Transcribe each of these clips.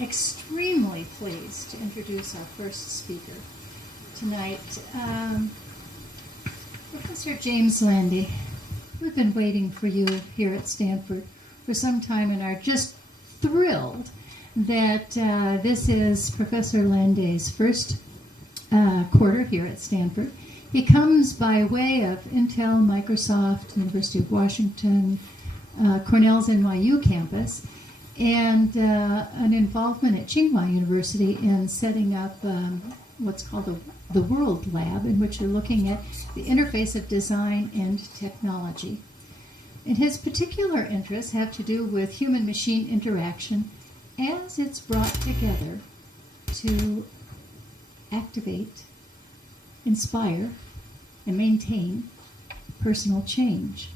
extremely pleased to introduce our first speaker tonight, Professor James Landay. We've been waiting for you here at Stanford for some time and are just thrilled that this is Professor Landay's first quarter here at Stanford. He comes by way of Intel, Microsoft, University of Washington, Cornell's NYU campus, and an involvement at Tsinghua University in setting up what's called the World Lab, in which you're looking at the interface of design and technology. And his particular interests have to do with human-machine interaction as it's brought together to activate, inspire, and maintain personal change.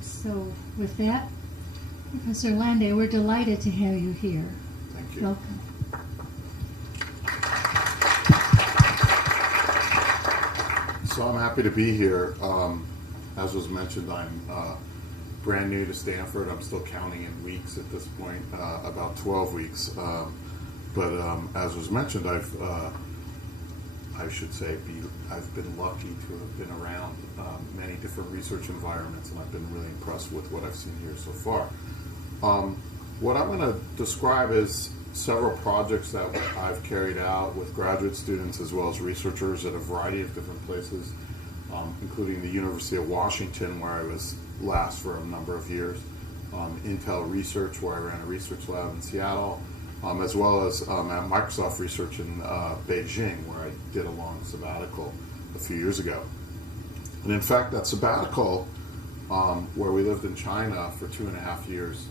So with that, Professor Landay, we're delighted to have you here. Thank you. Welcome. So I'm happy to be here. As was mentioned, I'm brand new to Stanford. I'm still counting in weeks at this point, about 12 weeks. But as was mentioned, I've been lucky to have been around many different research environments, and I've been really impressed with what I've seen here so far. What I'm going to describe is several projects that I've carried out with graduate students as well as researchers at a variety of different places, including the University of Washington, where I was last for a number of years, Intel Research, where I ran a research lab in Seattle, as well as at Microsoft Research in Beijing, where I did a long sabbatical a few years ago. And in fact, that sabbatical, where we lived in China for 2.5 years,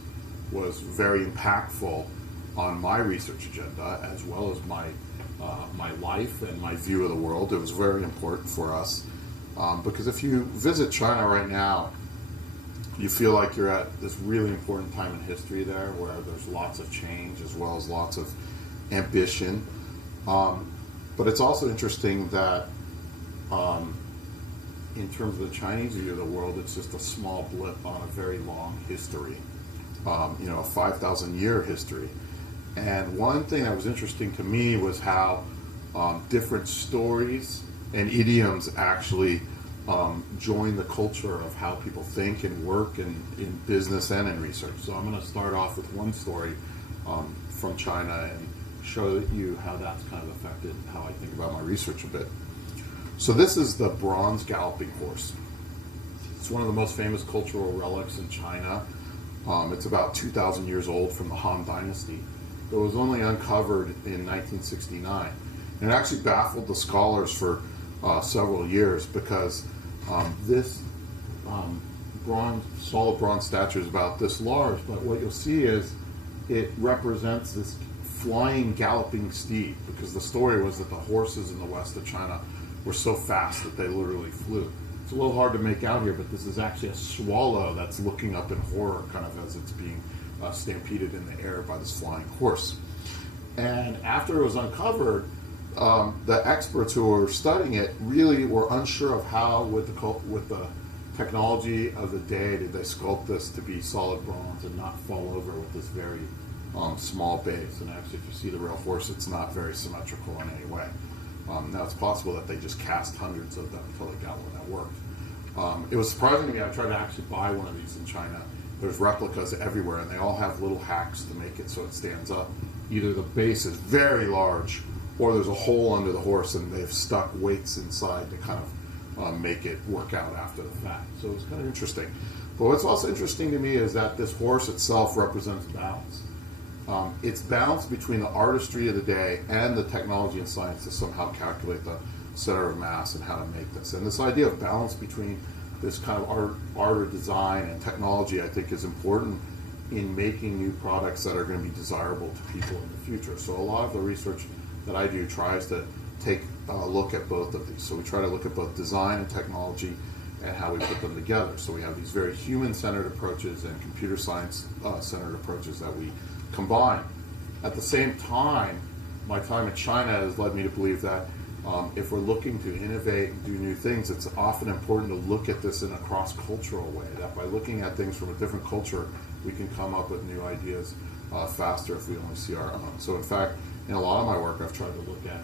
was very impactful on my research agenda, as well as my life and my view of the world. It was very important for us, because if you visit China right now, you feel like you're at this really important time in history there, where there's lots of change as well as lots of ambition. But it's also interesting that in terms of the Chinese view of the world, it's just a small blip on a very long history, a 5,000-year history. And one thing that was interesting to me was how different stories and idioms actually join the culture of how people think and work in business and in research. So I'm going to start off with one story from China and show you how that's kind of affected how I think about my research a bit. So this is the bronze galloping horse. It's one of the most famous cultural relics in China. It's about 2,000 years old, from the Han Dynasty. It was only uncovered in 1969. And it actually baffled the scholars for several years, because this solid bronze statue is about this large, but what you'll see is it represents this flying, galloping steed, because the story was that the horses in the west of China were so fast that they literally flew. It's a little hard to make out here, but this is actually a swallow that's looking up in horror, kind of as it's being stampeded in the air by this flying horse. And after it was uncovered, the experts who were studying it really were unsure of how, with the technology of the day, did they sculpt this to be solid bronze and not fall over with this very small base. And actually, if you see the real horse, it's not very symmetrical in any way. Now, it's possible that they just cast hundreds of them until they got one that worked. It was surprising to me. I tried to actually buy one of these in China. There's replicas everywhere, and they all have little hacks to make it so it stands up. Either the base is very large, or there's a hole under the horse, and they've stuck weights inside to kind of make it work out after the fact. So it's kind of interesting. But what's also interesting to me is that this horse itself represents balance. It's balance between the artistry of the day and the technology and science to somehow calculate the center of mass and how to make this. And this idea of balance between this kind of art or design and technology, I think, is important in making new products that are going to be desirable to people in the future. So a lot of the research that I do tries to take a look at both of these. So we try to look at both design and technology and how we put them together. So we have these very human-centered approaches and computer science-centered approaches that we combine. At the same time, my time in China has led me to believe that if we're looking to innovate and do new things, it's often important to look at this in a cross-cultural way, that by looking at things from a different culture we can come up with new ideas faster if we only see our own. So in fact, in a lot of my work, I've tried to look at,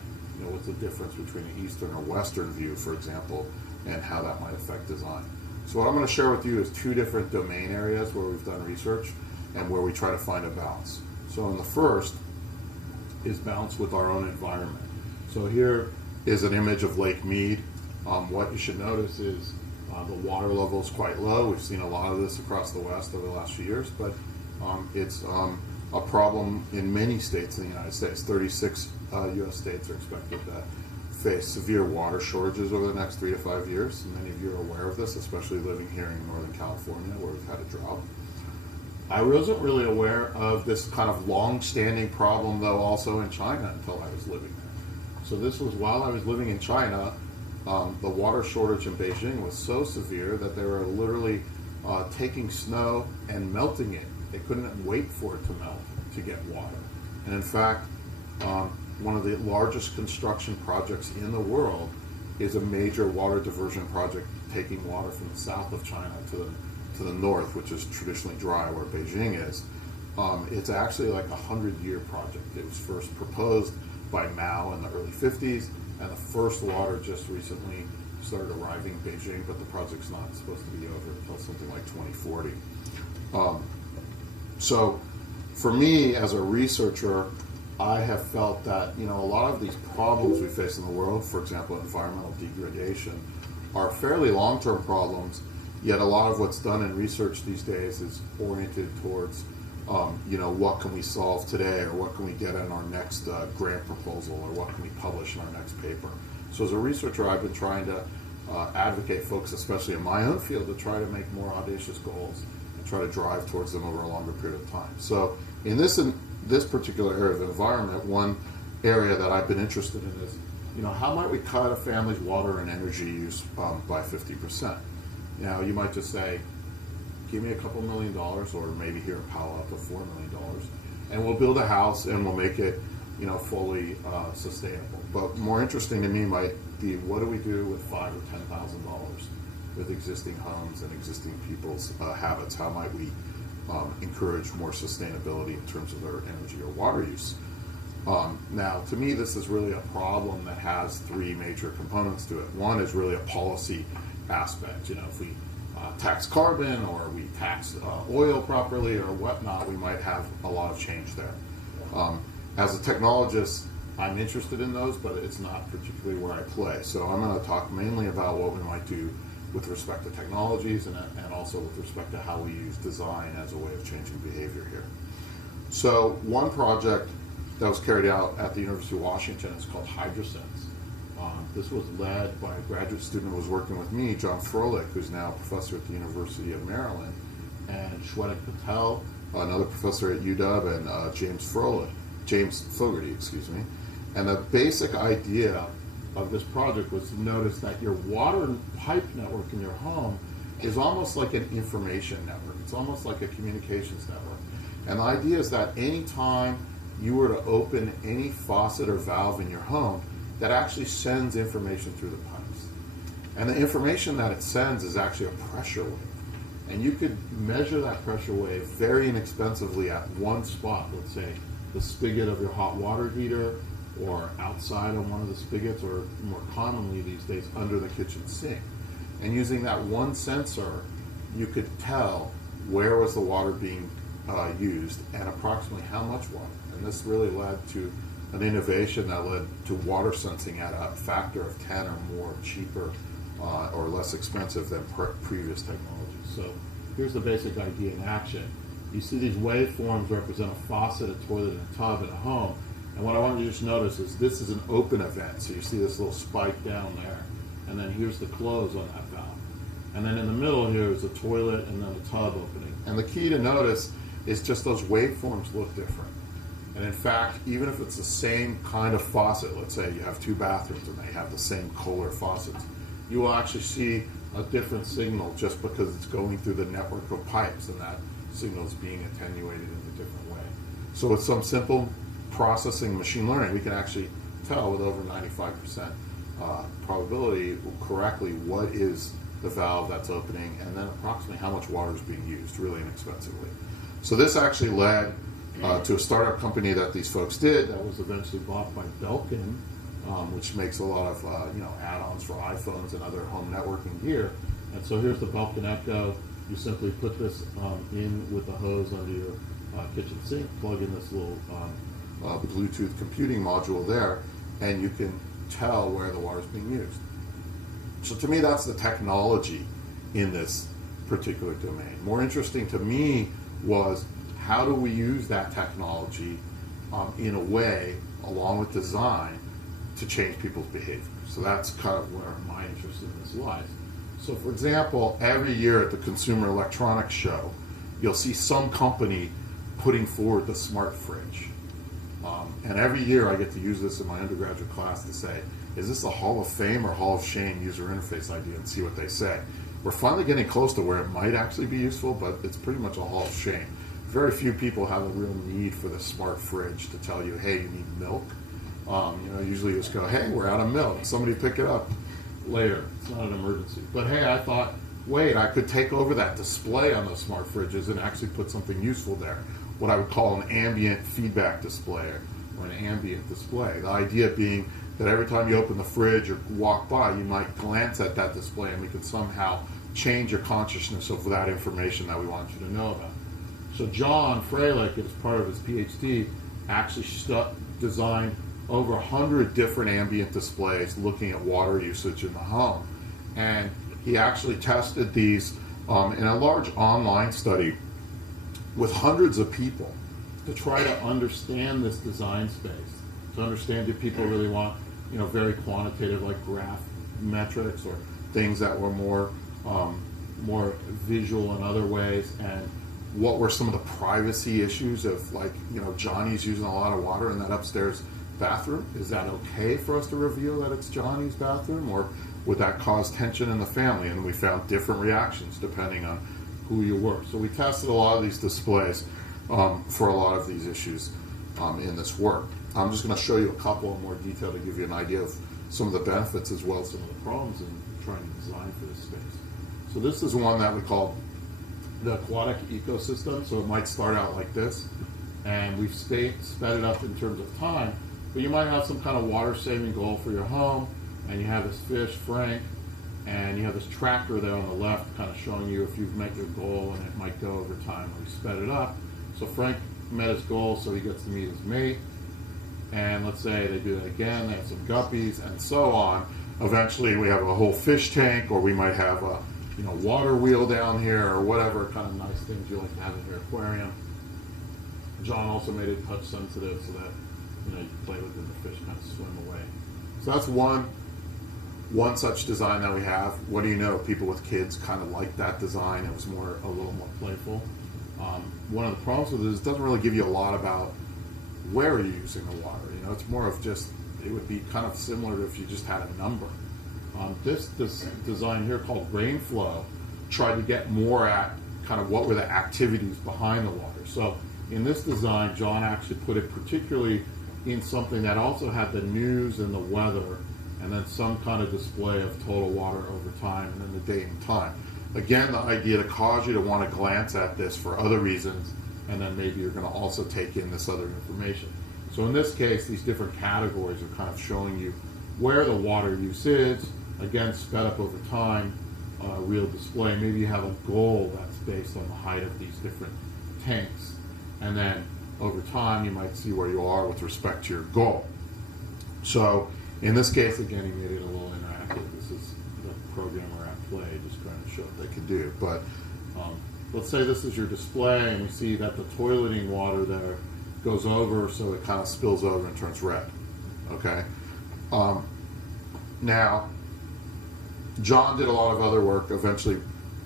what's the difference between an Eastern or Western view, for example, and how that might affect design. So what I'm going to share with you is two different domain areas where we've done research and where we try to find a balance. So in the first is balance with our own environment. So here is an image of Lake Mead. What you should notice is the water level is quite low. We've seen a lot of this across the West over the last few years, but it's a problem in many states in the United States. 36 U.S. states are expected to face severe water shortages over the next 3 to 5 years. Many of you are aware of this, especially living here in Northern California, where we've had a drought. I wasn't really aware of this kind of long-standing problem, though, also in China until I was living there. So this was while I was living in China. The water shortage in Beijing was so severe that they were literally taking snow and melting it. They couldn't wait for it to melt to get water. And in fact, one of the largest construction projects in the world is a major water diversion project taking water from the south of China to the north, which is traditionally dry, where Beijing is. It's actually like a 100-year project. It was first proposed by Mao in the early 50s, and the first water just recently started arriving in Beijing, but the project's not supposed to be over until something like 2040. So for me, as a researcher, I have felt that a lot of these problems we face in the world, for example, environmental degradation, are fairly long-term problems, yet a lot of what's done in research these days is oriented towards what can we solve today, or what can we get in our next grant proposal, or what can we publish in our next paper. So as a researcher, I've been trying to advocate folks, especially in my own field, to try to make more audacious goals and try to drive towards them over a longer period of time. So in this particular area of the environment, one area that I've been interested in is, how might we cut a family's water and energy use by 50%? Now, you might just say, give me a couple $1 million, or maybe here in Palo Alto, $4 million, and we'll build a house and we'll make it, fully sustainable. But more interesting to me might be, what do we do with $5,000 or $10,000 with existing homes and existing people's habits? How might we encourage more sustainability in terms of their energy or water use? Now, to me, this is really a problem that has three major components to it. One is really a policy aspect. If we tax carbon, or we tax oil properly, or whatnot, we might have a lot of change there. As a technologist, I'm interested in those, but it's not particularly where I play. So I'm going to talk mainly about what we might do with respect to technologies, and also with respect to how we use design as a way of changing behavior here. So one project that was carried out at the University of Washington is called Hydra Sense. This was led by a graduate student who was working with me, John Froelich, who's now a professor at the University of Maryland, and Shwetak Patel, another professor at UW, and James Fogarty, And the basic idea of this project was to notice that your water pipe network in your home is almost like an information network. It's almost like a communications network. And the idea is that any time you were to open any faucet or valve in your home, that actually sends information through the pipes. And the information that it sends is actually a pressure wave. And you could measure that pressure wave very inexpensively at one spot, let's say the spigot of your hot water heater, or outside on one of the spigots, or more commonly these days under the kitchen sink. And using that one sensor, you could tell where was the water being used and approximately how much water. And this really led to an innovation that led to water sensing at a factor of 10 or more cheaper or less expensive than previous technologies. So here's the basic idea in action. You see these waveforms represent a faucet, a toilet, and a tub in a home. And what I want you to just notice is this is an open event. So you see this little spike down there. And then here's the close on that valve. And then in the middle here is a toilet and then a tub opening. And the key to notice is just those waveforms look different. And in fact, even if it's the same kind of faucet, let's say you have two bathrooms and they have the same Kohler faucets, you will actually see a different signal just because it's going through the network of pipes, and that signal is being attenuated in a different way. So with some simple processing machine learning, we can actually tell with over 95% probability correctly what is the valve that's opening, and then approximately how much water is being used, really inexpensively. So this actually led to a startup company that these folks did that was eventually bought by Belkin, which makes a lot of add-ons for iPhones and other home networking gear. And so here's the Belkin Echo. You simply put this in with the hose under your kitchen sink, plug in this little Bluetooth computing module there, and you can tell where the water is being used. So to me, that's the technology in this particular domain. More interesting to me was how do we use that technology in a way, along with design, to change people's behavior. So that's kind of where my interest in this lies. So for example, every year at the Consumer Electronics Show, you'll see some company putting forward the smart fridge. And every year I get to use this in my undergraduate class to say, is this a Hall of Fame or Hall of Shame user interface idea, and see what they say. We're finally getting close to where it might actually be useful, but it's pretty much a Hall of Shame. Very few people have a real need for the smart fridge to tell you, hey, you need milk. Usually you just go, hey, we're out of milk. Somebody pick it up later. It's not an emergency. But hey, I thought, wait, I could take over that display on those smart fridges and actually put something useful there. What I would call an ambient feedback display or an ambient display. The idea being that every time you open the fridge or walk by, you might glance at that display and we could somehow change your consciousness of that information that we want you to know about. So John Freilich, as part of his PhD, actually designed over 100 different ambient displays looking at water usage in the home. And he actually tested these in a large online study with hundreds of people to try to understand this design space, to understand, do people really want very quantitative, like graph metrics, or things that were more visual in other ways, and what were some of the privacy issues of, like, Johnny's using a lot of water in that upstairs bathroom. Is that okay for us to reveal that it's Johnny's bathroom, or would that cause tension in the family? And we found different reactions depending on who you were. So we tested a lot of these displays for a lot of these issues in this work. I'm just going to show you a couple in more detail to give you an idea of some of the benefits as well as some of the problems in trying to design for this space. So this is one that we call the aquatic ecosystem. So it might start out like this, and we've sped it up in terms of time, but you might have some kind of water-saving goal for your home, and you have this fish, Frank, and you have this tractor there on the left kind of showing you if you've met your goal, and it might go over time. We sped it up. So Frank met his goal, so he gets to meet his mate, and let's say they do it again, they have some guppies, and so on. Eventually we have a whole fish tank, or we might have a water wheel down here, or whatever kind of nice things you like to have in your aquarium. John also made it touch sensitive so that you can play with it, the fish kind of swim away. So that's one such design that we have. What do you know? People with kids kind of like that design. It was a little more playful. One of the problems with it is it doesn't really give you a lot about where you're using the water. It's more of just, it would be kind of similar to if you just had a number. This design here called Rain Flow tried to get more at kind of what were the activities behind the water. So in this design, John actually put it particularly in something that also had the news and the weather, and then some kind of display of total water over time, and then the date and time. Again, the idea to cause you to want to glance at this for other reasons, and then maybe you're going to also take in this other information. So in this case, these different categories are kind of showing you where the water use is, again, sped up over time, real display. Maybe you have a goal that's based on the height of these different tanks, and then over time you might see where you are with respect to your goal. So in this case, again, he made it a little interactive. This is the programmer at play just trying to show what they can do. But let's say this is your display, and we see that the toileting water there goes over, so it kind of spills over and turns red. Okay? Now, John did a lot of other work, eventually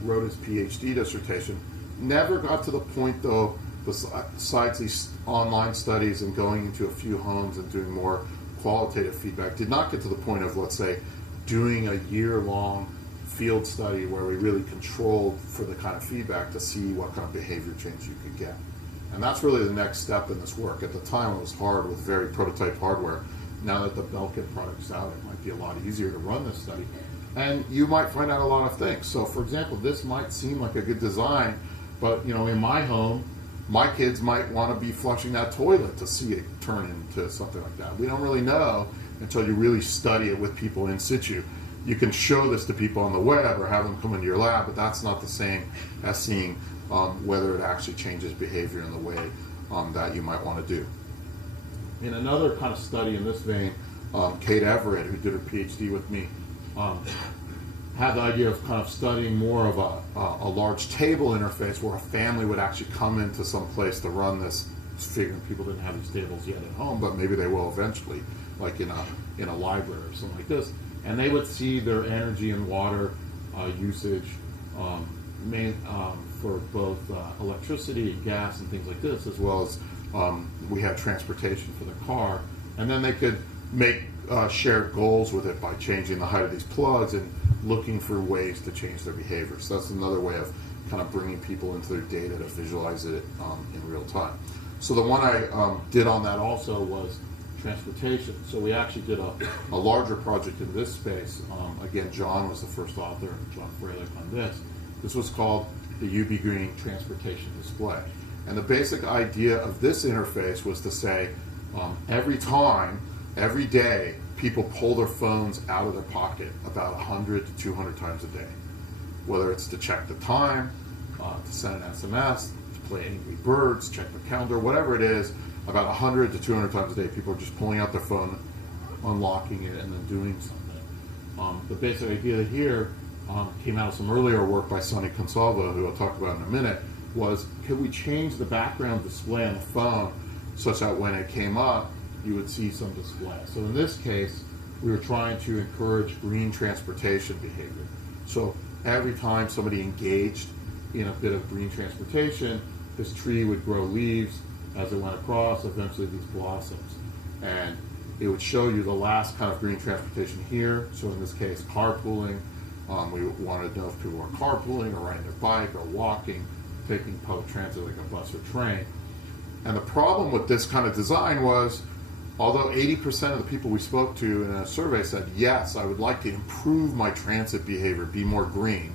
wrote his PhD dissertation. Never got to the point, though, besides these online studies and going into a few homes and doing more qualitative feedback, did not get to the point of, let's say, doing a year-long field study where we really controlled for the kind of feedback to see what kind of behavior change you could get. And that's really the next step in this work. At the time, it was hard with very prototype hardware. Now that the Belkin product's out, it might be a lot easier to run this study. And you might find out a lot of things. So, for example, this might seem like a good design, but in my home, my kids might want to be flushing that toilet to see it turn into something like that. We don't really know until you really study it with people in situ. You can show this to people on the web or have them come into your lab, but that's not the same as seeing whether it actually changes behavior in the way that you might want to do. In another kind of study in this vein, Kate Everett, who did her PhD with me, had the idea of kind of studying more of a large table interface where a family would actually come into some place to run this, figuring people didn't have these tables yet at home, but maybe they will eventually, like in a library or something like this. And they would see their energy and water usage for both electricity and gas and things like this, as well as we had transportation for their car. And then they could make shared goals with it by changing the height of these plugs and looking for ways to change their behavior. So that's another way of kind of bringing people into their data to visualize it in real time. So the one I did on that also was transportation. So we actually did a larger project in this space. Again, John was the first author, John Freilich, on this. This was called the UV Green Transportation Display. And the basic idea of this interface was to say, every day, people pull their phones out of their pocket about 100 to 200 times a day. Whether it's to check the time, to send an SMS, to play Angry Birds, check the calendar, whatever it is, about 100 to 200 times a day, people are just pulling out their phone, unlocking it, and then doing something. The basic idea here came out of some earlier work by Sonny Consalvo, who I'll talk about in a minute, was could we change the background display on the phone such that when it came up, you would see some display. So in this case, we were trying to encourage green transportation behavior. So every time somebody engaged in a bit of green transportation, this tree would grow leaves as it went across, eventually these blossoms. And it would show you the last kind of green transportation here. So in this case, carpooling. We wanted to know if people were carpooling or riding their bike or walking, taking public transit like a bus or train. And the problem with this kind of design was, although 80% of the people we spoke to in a survey said, yes, I would like to improve my transit behavior, be more green,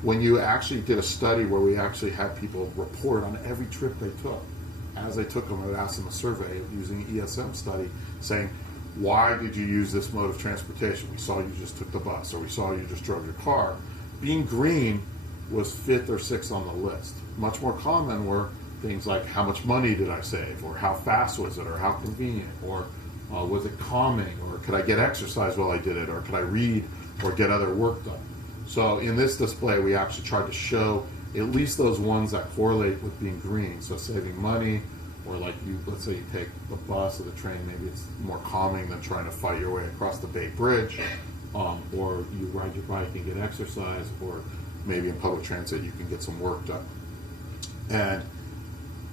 when you actually did a study where we actually had people report on every trip they took, as they took them, I would ask them a survey using an ESM study saying, why did you use this mode of transportation? We saw you just took the bus, or we saw you just drove your car. Being green was 5th or 6th on the list. Much more common were things like how much money did I save, or how fast was it, or how convenient, or was it calming, or could I get exercise while I did it, or could I read or get other work done. So in this display, we actually tried to show at least those ones that correlate with being green. So saving money, or like let's say you take the bus or the train, maybe it's more calming than trying to fight your way across the Bay Bridge, or you ride your bike and get exercise, or maybe in public transit you can get some work done. And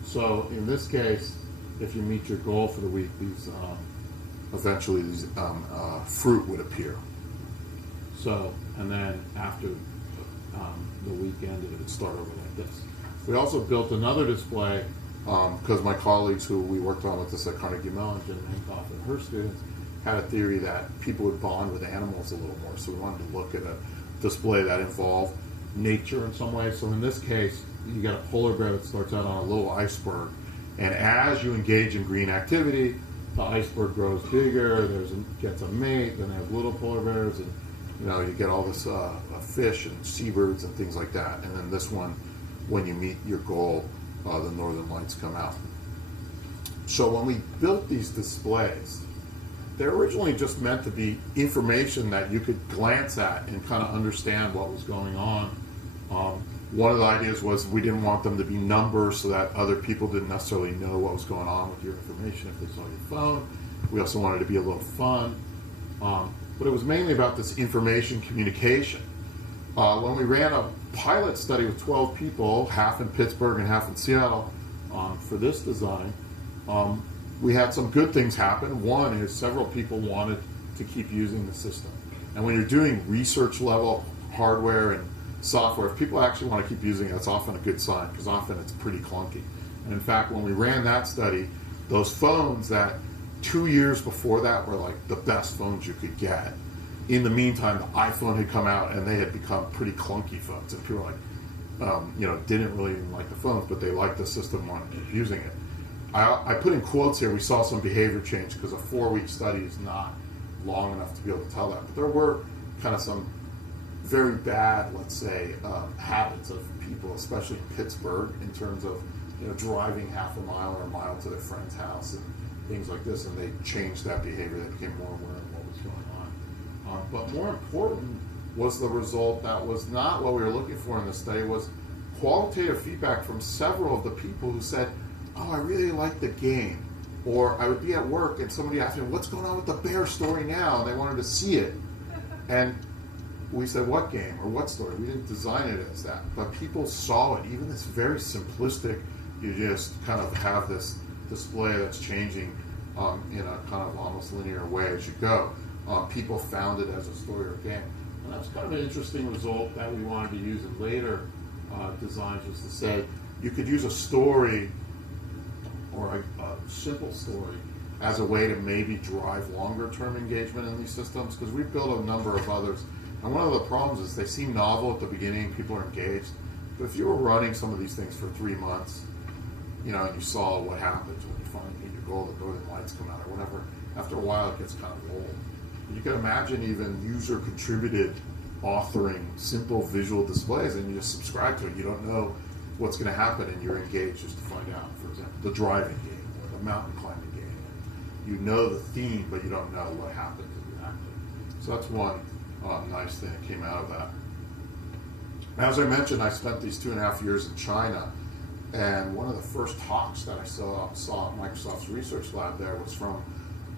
so in this case, if you meet your goal for the week, eventually these fruit would appear. So, and then after the week ended, it would start over like this. We also built another display because my colleagues who we worked on with this at Carnegie Mellon, Jen Mankoff and her students, had a theory that people would bond with animals a little more. So we wanted to look at a display that involved nature in some way. So in this case, you got a polar bear that starts out on a little iceberg, and as you engage in green activity, the iceberg grows bigger. Gets a mate. Then they have little polar bears, and you get all this fish and seabirds and things like that. And then this one, when you meet your goal, the northern lights come out. So when we built these displays, they're originally just meant to be information that you could glance at and kind of understand what was going on. One of the ideas was we didn't want them to be numbers so that other people didn't necessarily know what was going on with your information if they saw your phone. We also wanted it to be a little fun. But it was mainly about this information communication. When we ran a pilot study with 12 people, half in Pittsburgh and half in Seattle, for this design, we had some good things happen. One is several people wanted to keep using the system. And when you're doing research level hardware and software, if people actually want to keep using it, that's often a good sign, because often it's pretty clunky. And in fact, when we ran that study, those phones that 2 years before that were like the best phones you could get, in the meantime, the iPhone had come out and they had become pretty clunky phones. And people were like, didn't really even like the phones, but they liked the system when using it. I put in quotes here, we saw some behavior change because a 4-week study is not long enough to be able to tell that. But there were kind of some very bad, let's say, habits of people, especially in Pittsburgh, in terms of driving half a mile or a mile to their friend's house and things like this, and they changed that behavior. They became more aware of what was going on. But more important was the result that was not what we were looking for in the study, was qualitative feedback from several of the people who said, oh, I really like the game. Or I would be at work and somebody asked me, what's going on with the bear story now? And they wanted to see it. And we said, what game or what story? We didn't design it as that. But people saw it, even this very simplistic, you just kind of have this display that's changing in a kind of almost linear way as you go. People found it as a story or game. And that's kind of an interesting result that we wanted to use in later designs, was to say you could use a story or a simple story as a way to maybe drive longer term engagement in these systems, because we've built a number of others. And one of the problems is they seem novel at the beginning, people are engaged, but if you were running some of these things for 3 months, and you saw what happens when you finally meet your goal, the northern lights come out or whatever, after a while it gets kind of old. You can imagine even user contributed authoring simple visual displays, and you just subscribe to it. You don't know what's going to happen, and you're engaged just to find out. For example, the driving game or the mountain climbing game. You know the theme, but you don't know what happens exactly. So that's one nice thing that came out of that. As I mentioned, I spent these 2.5 years in China, and one of the first talks that I saw at Microsoft's research lab there was from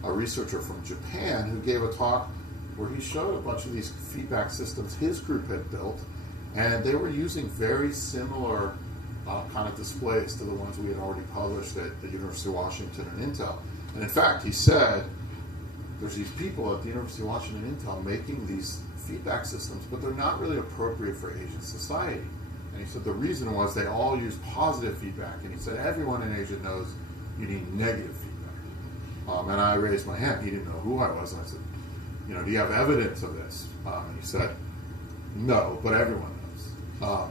a researcher from Japan who gave a talk where he showed a bunch of these feedback systems his group had built, and they were using very similar kind of displays to the ones we had already published at the University of Washington and Intel. And in fact, he said, there's these people at the University of Washington and Intel making these feedback systems, but they're not really appropriate for Asian society. And he said the reason was they all use positive feedback, and he said everyone in Asia knows you need negative feedback. And I raised my hand. He didn't know who I was, and I said, do you have evidence of this? And he said, no, but everyone knows.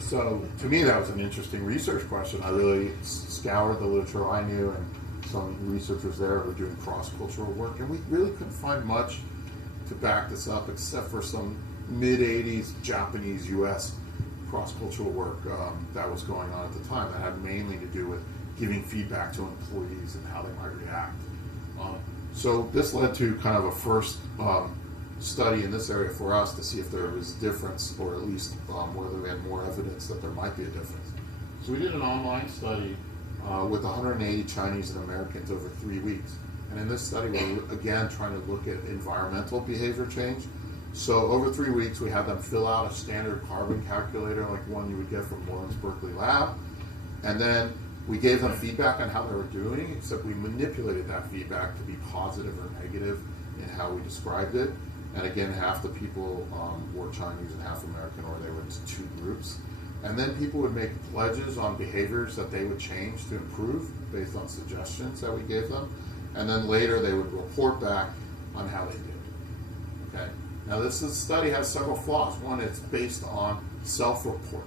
So to me, that was an interesting research question. I really scoured the literature I knew, and some researchers there were doing cross-cultural work, and we really couldn't find much to back this up except for some mid-'80s Japanese U.S. cross-cultural work that was going on at the time that had mainly to do with giving feedback to employees and how they might react. So this led to kind of a first study in this area for us to see if there was a difference, or at least whether we had more evidence that there might be a difference. So we did an online study with 180 Chinese and Americans over 3 weeks. And in this study, we were again trying to look at environmental behavior change. So over 3 weeks, we had them fill out a standard carbon calculator, like one you would get from Lawrence Berkeley Lab. And then we gave them feedback on how they were doing, except we manipulated that feedback to be positive or negative in how we described it. And again, half the people were Chinese and half American, or they were into 2 groups. And then people would make pledges on behaviors that they would change to improve based on suggestions that we gave them. And then later they would report back on how they did. Okay. Now this study has several flaws. One, it's based on self-report.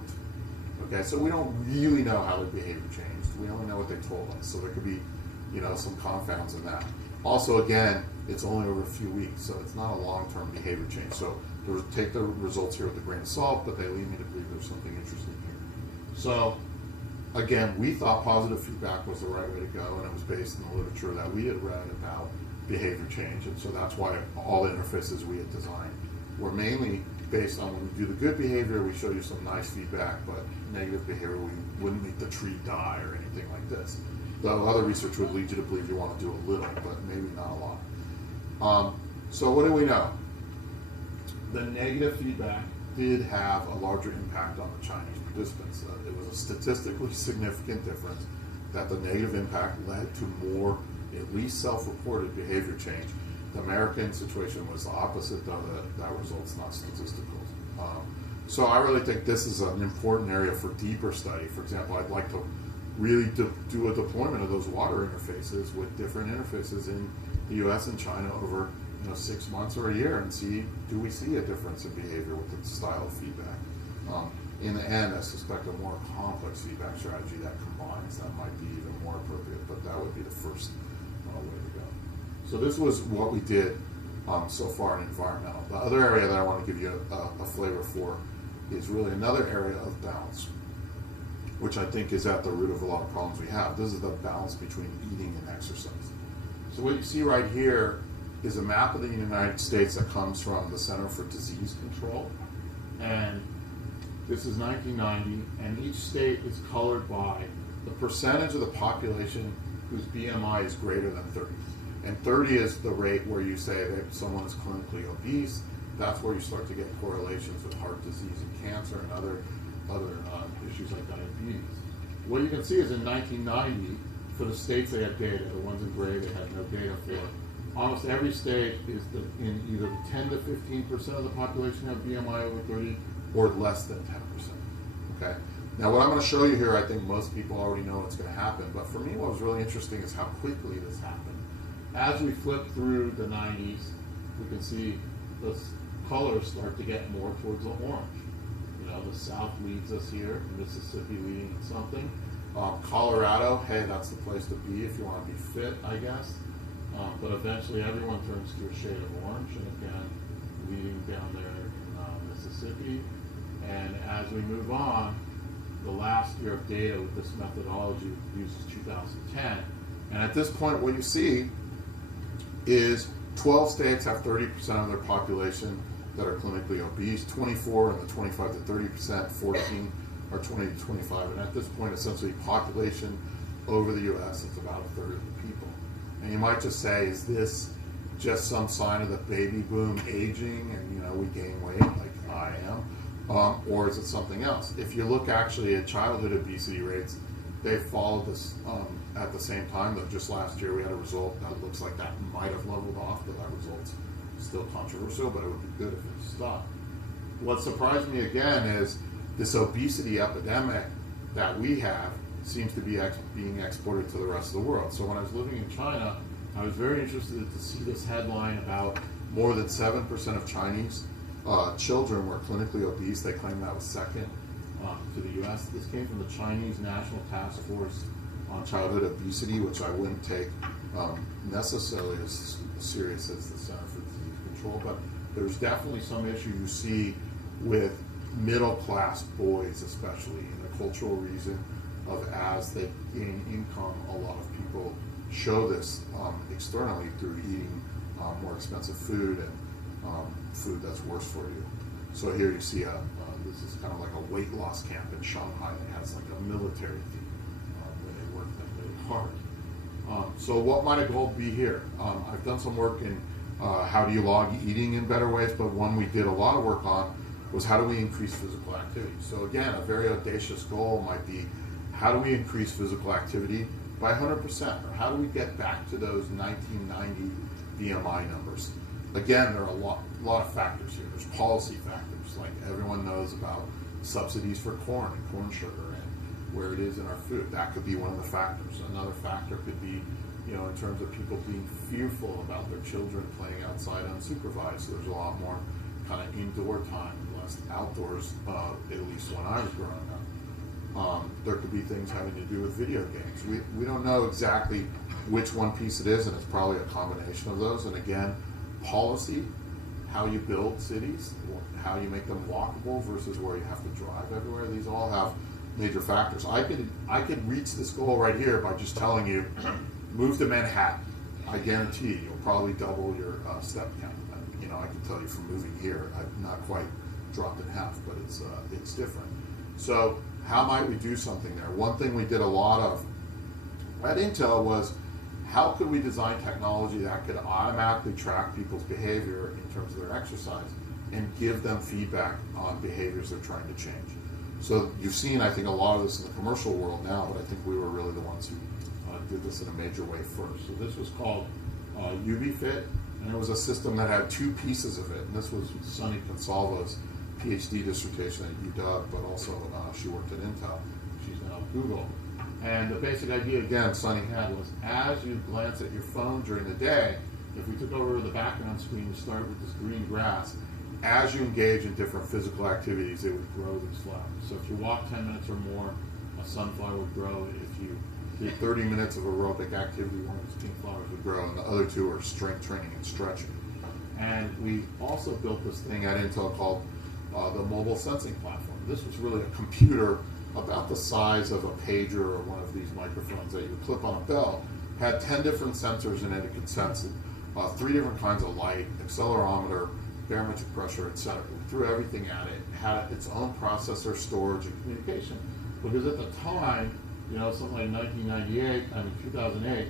Okay, so we don't really know how their behavior changed. We only know what they told us. So there could be, some confounds in that. Also, again, it's only over a few weeks, so it's not a long-term behavior change. So take the results here with a grain of salt, but they lead me to believe there's something interesting here. So again, we thought positive feedback was the right way to go, and it was based in the literature that we had read about behavior change. And so that's why all the interfaces we had designed were mainly based on when you do the good behavior, we show you some nice feedback, but negative behavior, we wouldn't make the tree die or anything like this. Though other research would lead you to believe you want to do a little, but maybe not a lot. So what do we know? The negative feedback did have a larger impact on the Chinese participants. It was a statistically significant difference that the negative impact led to more, at least self-reported behavior change. The American situation was the opposite, though that result's not statistical. So I really think this is an important area for deeper study. For example, I'd like to really do a deployment of those water interfaces with different interfaces in the U.S. and China over 6 months or a year, and see, do we see a difference in behavior with the style of feedback? in the end, I suspect a more complex feedback strategy that combines that might be even more appropriate, but that would be the first way to go. So this was what we did so far in environmental. The other area that I want to give you a flavor for is really another area of balance, which I think is at the root of a lot of problems we have. This is the balance between eating and exercise. So what you see right here is a map of the United States that comes from the Center for Disease Control. And this is 1990, and each state is colored by the percentage of the population whose BMI is greater than 30. And 30 is the rate where you say that someone is clinically obese. That's where you start to get correlations with heart disease and cancer and other issues like diabetes. What you can see is in 1990, for the states they had data, the ones in gray they had no data for, almost every state is in either 10 to 15% of the population have BMI over 30 or less than 10%. Okay? Now what I'm going to show you here, I think most people already know what's going to happen, but for me what was really interesting is how quickly this happened. As we flip through the 90s, we can see the colors start to get more towards the orange. You know, the South leads us here, Mississippi leading in something. Colorado, hey, that's the place to be if you want to be fit, I guess. But eventually everyone turns to a shade of orange, and again, leading down there in Mississippi. And as we move on, the last year of data with this methodology uses 2010. And at this point, what you see is 12 states have 30% of their population that are clinically obese, 24 in the 25 to 30%, 14 are 20 to 25. And at this point, essentially, population over the U.S., it's about a third of the people. And you might just say, is this just some sign of the baby boom aging and, you know, we gain weight like I am? Or is it something else? If you look actually at childhood obesity rates, they followed this at the same time. Though just last year we had a result that looks like that might have leveled off, but that result's still controversial, but it would be good if it stopped. What surprised me again is this obesity epidemic that we have seems to be being exported to the rest of the world. So when I was living in China, I was very interested to see this headline about more than 7% of Chinese children were clinically obese. They claim that was second to the U.S. This came from the Chinese National Task Force on Childhood Obesity, which I wouldn't take necessarily as serious as the Center for Disease Control, but there's definitely some issue you see with middle-class boys, especially, in the cultural reason of as they gain income, a lot of people show this externally through eating more expensive food and food that's worse for you. So here you see this is kind of like a weight loss camp in Shanghai that has like a military theme where they work them really hard. So what might a goal be here? I've done some work in how do you log eating in better ways, but one we did a lot of work on was how do we increase physical activity. So again, a very audacious goal might be how do we increase physical activity by 100%, or how do we get back to those 1990 BMI numbers? Again, there are a lot of factors here. There's policy factors, like everyone knows about subsidies for corn and corn sugar and where it is in our food. That could be one of the factors. Another factor could be, you know, in terms of people being fearful about their children playing outside unsupervised. So there's a lot more kind of indoor time and less outdoors, at least when I was growing up. There could be things having to do with video games. We don't know exactly which one piece it is, and it's probably a combination of those. And again, policy, how you build cities, how you make them walkable versus where you have to drive everywhere. These all have major factors. I could reach this goal right here by just telling you, move to Manhattan. I guarantee you'll probably double your step count. You know, I can tell you from moving here, I've not quite dropped in half, but it's different. So how might we do something there? One thing we did a lot of at Intel was how could we design technology that could automatically track people's behavior in terms of their exercise and give them feedback on behaviors they're trying to change. So you've seen, I think, a lot of this in the commercial world now, but I think we were really the ones who did this in a major way first. So this was called UbiFit, and it was a system that had two pieces of it. And this was Sunny Consalvo's PhD dissertation at UW, but also she worked at Intel. She's now at Google. And the basic idea, again, Sunny had was as you glance at your phone during the day, if we took over the background screen to start with this green grass, as you engage in different physical activities, it would grow these flowers. So if you walk 10 minutes or more, a sunflower would grow. If you did 30 minutes of aerobic activity, one of these pink flowers would grow, and the other two are strength training and stretching. And we also built this thing at Intel called the Mobile Sensing Platform. This was really a computer about the size of a pager or one of these microphones that you would clip on a belt. Had 10 different sensors in it. It could sense 3 different kinds of light, accelerometer, barometric pressure, etc. We threw everything at it. It had its own processor, storage, and communication. Because at the time, something like 2008,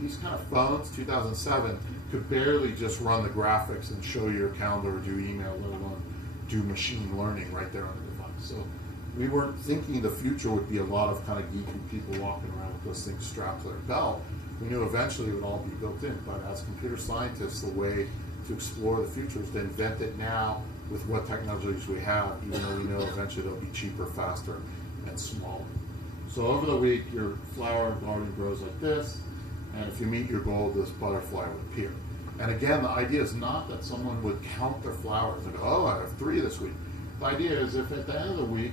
these kind of phones, 2007, could barely just run the graphics and show your calendar or do email, let alone do machine learning right there on the device. So we weren't thinking the future would be a lot of kind of geeky people walking around with those things strapped to their belt. We knew eventually it would all be built in, but as computer scientists, the way to explore the future is to invent it now with what technologies we have, even though we know eventually they'll be cheaper, faster, and smaller. So over the week, your flower garden grows like this, and if you meet your goal, this butterfly would appear. And again, the idea is not that someone would count their flowers and go, oh, I have 3 this week. The idea is if at the end of the week,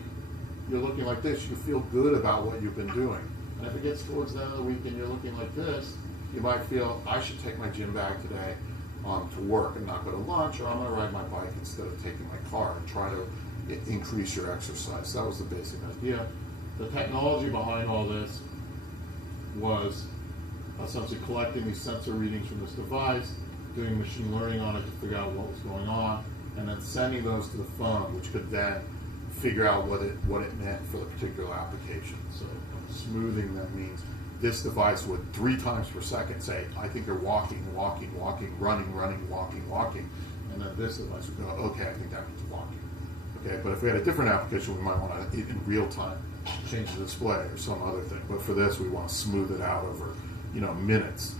you're looking like this, you feel good about what you've been doing. And if it gets towards the end of the week and you're looking like this, you might feel, I should take my gym bag today to work and not go to lunch, or I'm going to ride my bike instead of taking my car and try to increase your exercise. That was the basic idea. The technology behind all this was essentially collecting these sensor readings from this device, doing machine learning on it to figure out what was going on, and then sending those to the phone, which could then figure out what it meant for the particular application. So smoothing them means this device would 3 times per second say, I think you're walking, running, walking, and then this device would go, okay, I think that means walking. Okay, but if we had a different application, we might want to, in real time, change the display or some other thing. But for this, we want to smooth it out over, minutes.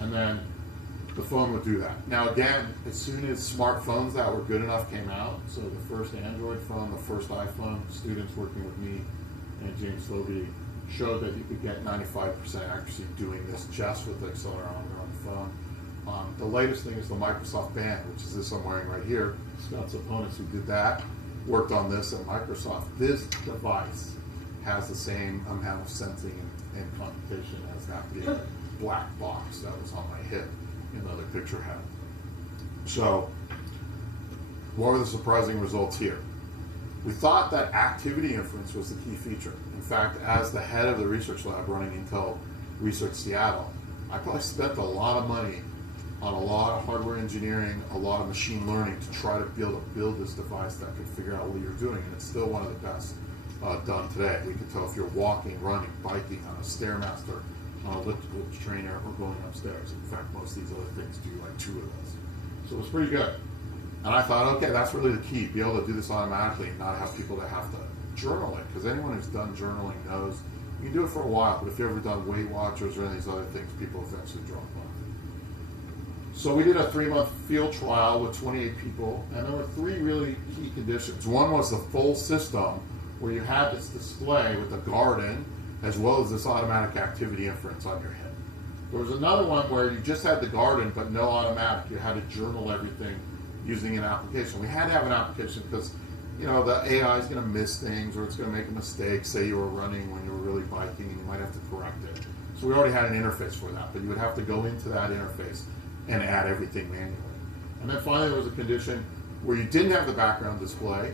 And then the phone would do that. Now again, as soon as smartphones that were good enough came out, so the first Android phone, the first iPhone, students working with me and James Logie showed that you could get 95% accuracy doing this just with the accelerometer on the phone. The latest thing is the Microsoft Band, which is this I'm wearing right here. Scott's opponents who did that worked on this at Microsoft. This device has the same amount of sensing and computation as that big black box that was on my hip in the other picture had. So, what were the surprising results here? We thought that activity inference was the key feature. In fact, as the head of the research lab running Intel Research Seattle, I probably spent a lot of money on a lot of hardware engineering, a lot of machine learning to try to be able to build this device that could figure out what you're doing, and it's still one of the best done today. We can tell if you're walking, running, biking, on a Stairmaster, on an elliptical trainer, or going upstairs. In fact, most of these other things do like 2 of those. So it was pretty good. And I thought, okay, that's really the key, be able to do this automatically and not have people that have to journal it, because anyone who's done journaling knows you can do it for a while, but if you've ever done Weight Watchers or any of these other things, people eventually drop off. So we did a 3-month field trial with 28 people, and there were 3 really key conditions. One was the full system, where you had this display with the garden, as well as this automatic activity inference on your head. There was another one where you just had the garden, but no automatic. You had to journal everything using an application. We had to have an application because, the AI is going to miss things, or it's going to make a mistake. Say you were running when you were really biking, and you might have to correct it. So we already had an interface for that, but you would have to go into that interface and add everything manually. And then finally there was a condition where you didn't have the background display,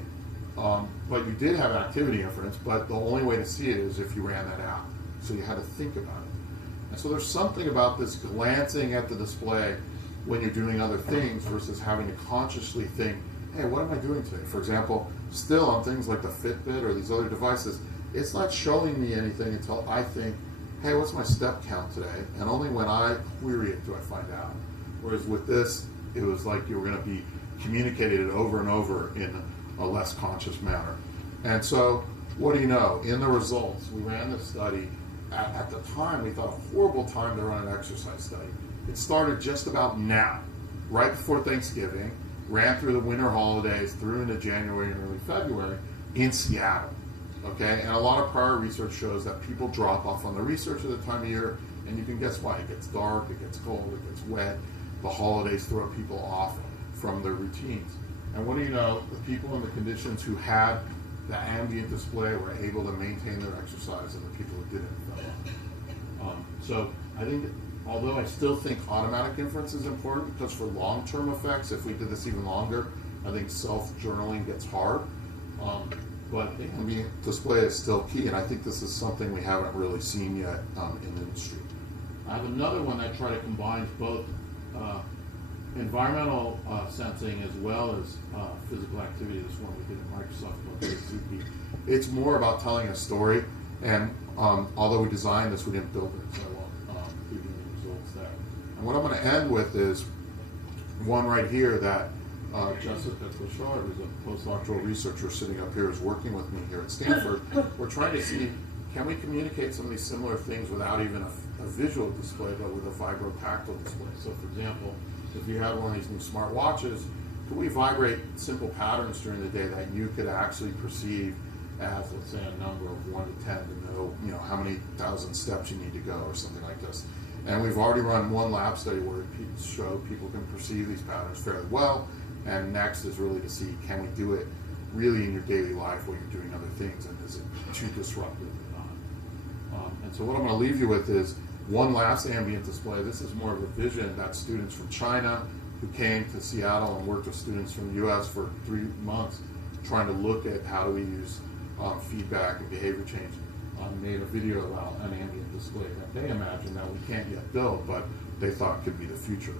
but you did have activity inference, but the only way to see it is if you ran that out. So you had to think about it. And so there's something about this glancing at the display when you're doing other things versus having to consciously think, hey, what am I doing today? For example, still on things like the Fitbit or these other devices, it's not showing me anything until I think, hey, what's my step count today? And only when I query it do I find out. Whereas with this, it was like you were going to be communicated it over and over in a less conscious manner. And so, what do you know? In the results, we ran this study. At the time, we thought a horrible time to run an exercise study. It started just about now, right before Thanksgiving, ran through the winter holidays, through into January and early February in Seattle. Okay, and a lot of prior research shows that people drop off on the research at the time of year, and you can guess why. It gets dark, it gets cold, it gets wet. The holidays throw people off from their routines. And what do you know? The people in the conditions who had the ambient display were able to maintain their exercise, and the people who didn't fell off. So I think, although I still think automatic inference is important, because for long-term effects, if we did this even longer, I think self-journaling gets hard. But the ambient display is still key, and I think this is something we haven't really seen yet in the industry. I have another one that try to combine both environmental sensing as well as physical activity. This one we did at Microsoft called Zuki. It's more about telling a story, and although we designed this, we didn't build it, so I won't give you the results there. And what I'm going to end with is one right here that Jessica Clochard, who's a postdoctoral researcher sitting up here, is working with me here at Stanford. We're trying to see, can we communicate some of these similar things without even a visual display, but with a vibrotactile display? So, for example, if you have one of these new smart watches, could we vibrate simple patterns during the day that you could actually perceive as, let's say, a number of 1 to 10 to know, how many thousand steps you need to go or something like this? And we've already run one lab study where it showed people can perceive these patterns fairly well. And next is really to see, can we do it really in your daily life while you're doing other things, and is it too disruptive or not? And so what I'm going to leave you with is one last ambient display. This is more of a vision that students from China who came to Seattle and worked with students from the US for 3 months trying to look at how do we use feedback and behavior change, made a video about an ambient display that they imagine that we can't yet build, but they thought could be the future.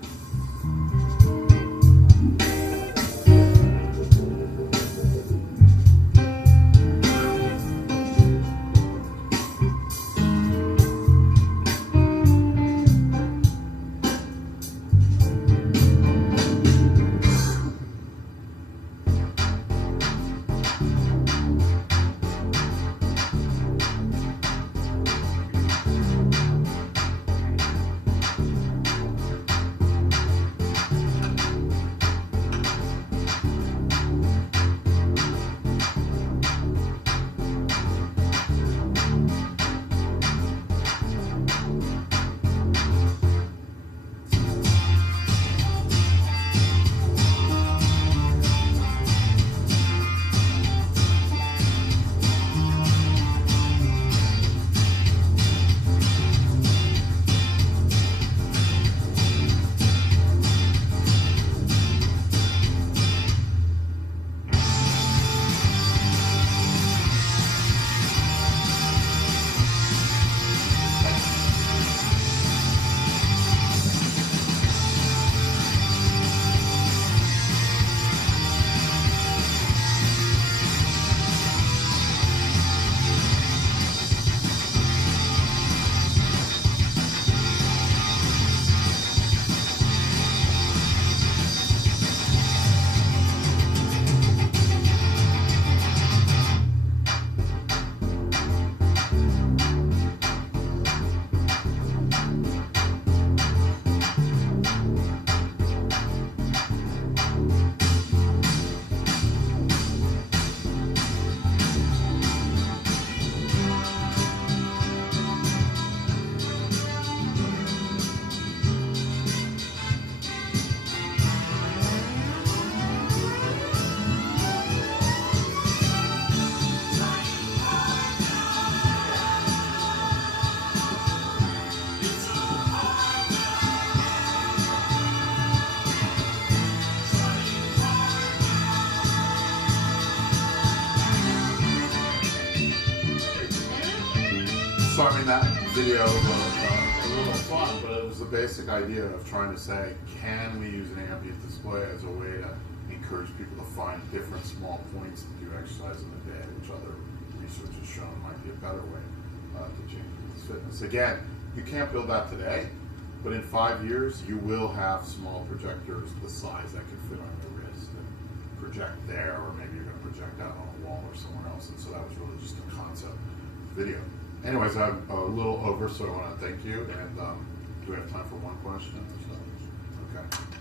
So I mean, that video was a little fun, but it was the basic idea of trying to say, can we use an ambient display as a way to encourage people to find different small points to do exercise in the day, which other research has shown might be a better way to change people's fitness. Again, you can't build that today, but in 5 years, you will have small projectors the size that can fit on your wrist and project there, or maybe you're going to project out on a wall or somewhere else. And so that was really just a concept video. Anyways, I'm a little over, so I want to thank you. And do we have time for one question? Okay.